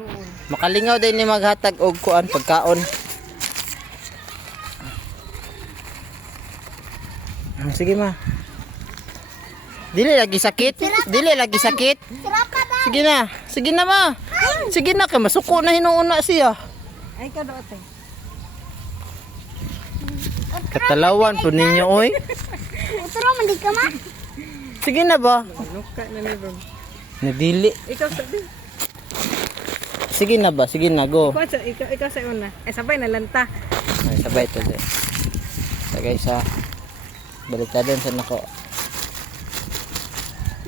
doon. Makalingaw din ni maghatag og kuan pagkaon. Sige ma. Dili lagi sakit. Dili lagi sakit. Sige na. Sige na ma. Sige na kay masuko na hinuuna siya. Ay ka doon ate. Katalawan po ninyo oy. Utro man di ka ma. Sige na ba? Nuka na ni bro. Nadili. Ikaw sabi. Sige na ba? Sige na go. Ikaw sa una. Ay sabay na lanta. Ay, sabay ito din. So guys ha. Baliktadon sa nako.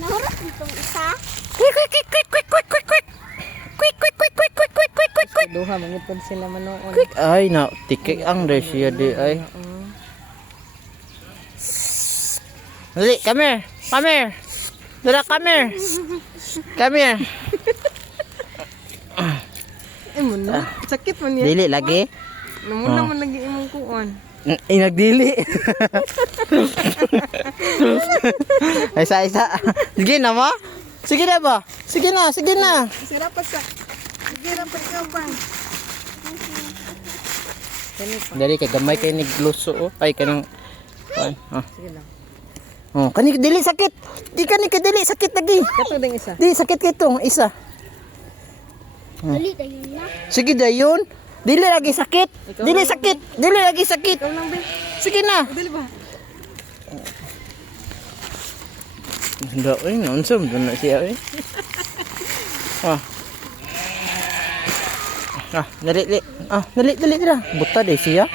Nahurot itong isa. Quick quick quick quick quick quick quick quick. Quick quick quick quick quick quick quick quick quick. Duha mangipod sila manoon. Quick. Ay na tikik ang siya di ay. Dali, come here. Come here. Dala, come here. Come here. Mo na. Sakit man yan. Dili lagi. Namuna man lagi imong kuon. Ay, nagdili. Ay, isa. Sige na mo. Sige na ba? Sige na, sige na. Sirapat ka. Sige rapat ka bang. Dali, kay gamay kayo nagluso. Oh. Ay, kanang... Ay, ah. Sige lang. Oh, kani dili sakit. Di kani dili sakit lagi. Kato ding isa. Di sakit kito, isa. Dali tayo na. Sige dayon. Dili lagi sakit. Dili sakit. Dili lagi sakit. Ikaw lang be. Sige na. Dili ba? Handa ay nonsum doon na siya eh. Ah. Dali. Dali dira. Buta de siya.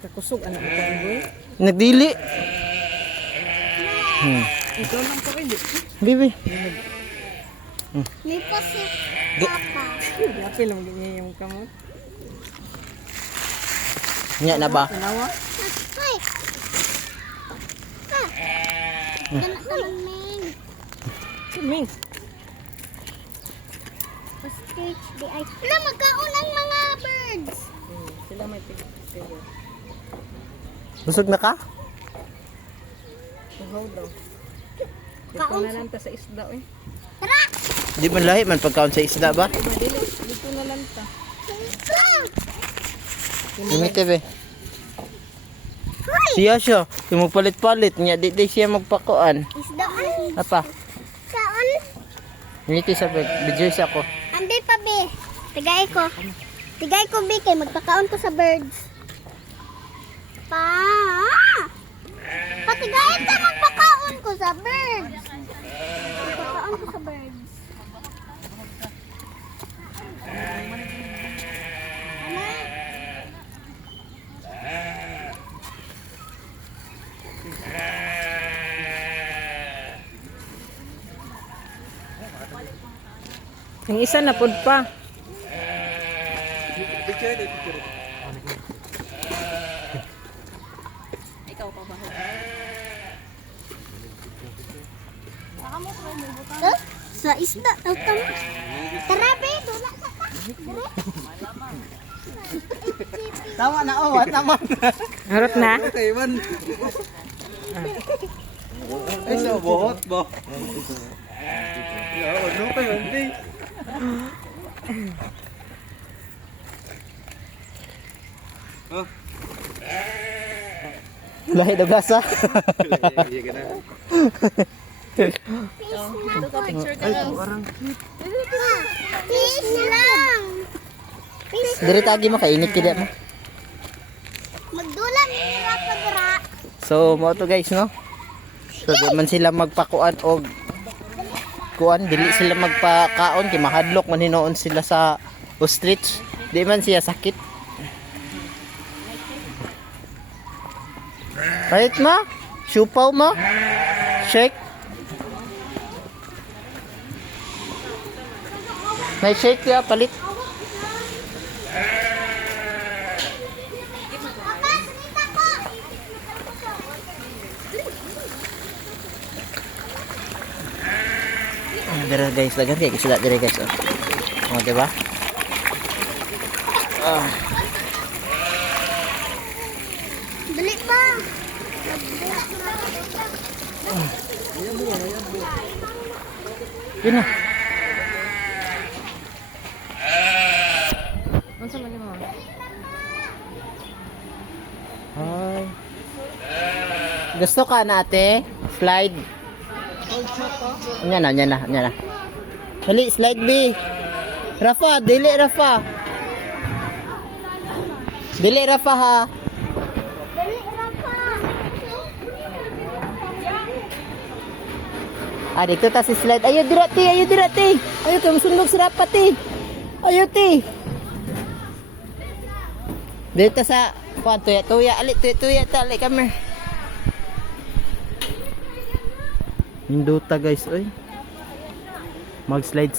Kakusog anak ko boy. Nagdili. Ikaw lang ko hindi. Bibi. May kasi papa. Apil lang ganyan yung kamot. Nya na ba? Tanawa. Ay. Naman Ming. Ming. Pa-stretch di ay. Wala magkaon ang mga birds. Sila may tigil. Busog na ka? Tuhaw daw. Dito Kaon na lang ta sa isda eh. Tara. Di man lahi man pagkaon sa isda ba? Iba dili. Dito na lang ta. Limite be. Siya. Yung magpalit-palit niya, di siya magpakuan. Isdaan. Apa? Kaon. Limite sa video sa ako. Andi pa be. Tigay ko. Tigay ko be kay magpakaon ko sa birds. Pa. Patigayin ka magpakaon ko sa birds. Magpakaon ko sa birds. Yung isa na pud pa. Ikaw pa ba? Sa isda. Tara be. Dula ka pa. Dire. Tama na oh, naman. Harot na. Ay, so buhot ba? Ano pa yun, be? Lahi daw gasa. Fish lang. Diri tagi makainit kida mo. Magdulan nila pa dira. So, mo to guys, no? So, di man sila magpakuan og kuan, dili sila magpakaon kay mahadlok man hinoon sila sa ostrich. Di man siya sakit. Right ma? Siupaw mo? Shake? May shake ya, palit. Papa, sinita ko. Dira guys, dagan kay sila dira guys. Oh, di ba? Dali pa. Yun na. Gusto ka na ate? Slide. Yan na. Dali, slide B. Rafa, dili Rafa. Dili Rafa ha. Dali, Rafa. Ah, dito ta si slide. Ayo dira ti. Ayo kayo sundog si Rafa ti. Ayo ti. Dito sa kuan tuya. Ali tuya ta ali kami. Hinduta guys, oy. Mag-slide.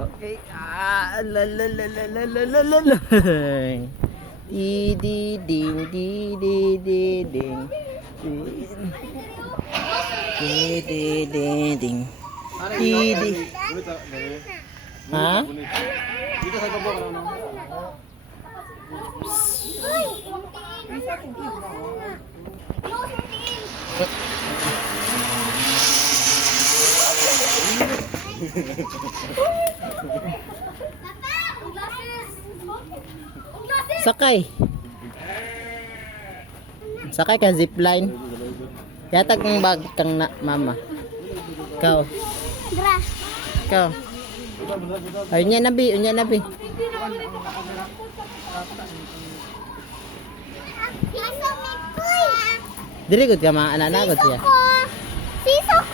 Okay. La. Di ding. Ding. Ha? Sakay ka zipline. Yatag ng bag kang na, mama. Ikaw. Dra. Ikaw. Ay, unya na bi. Dili gud ka mga anak-anak gud siya. Siso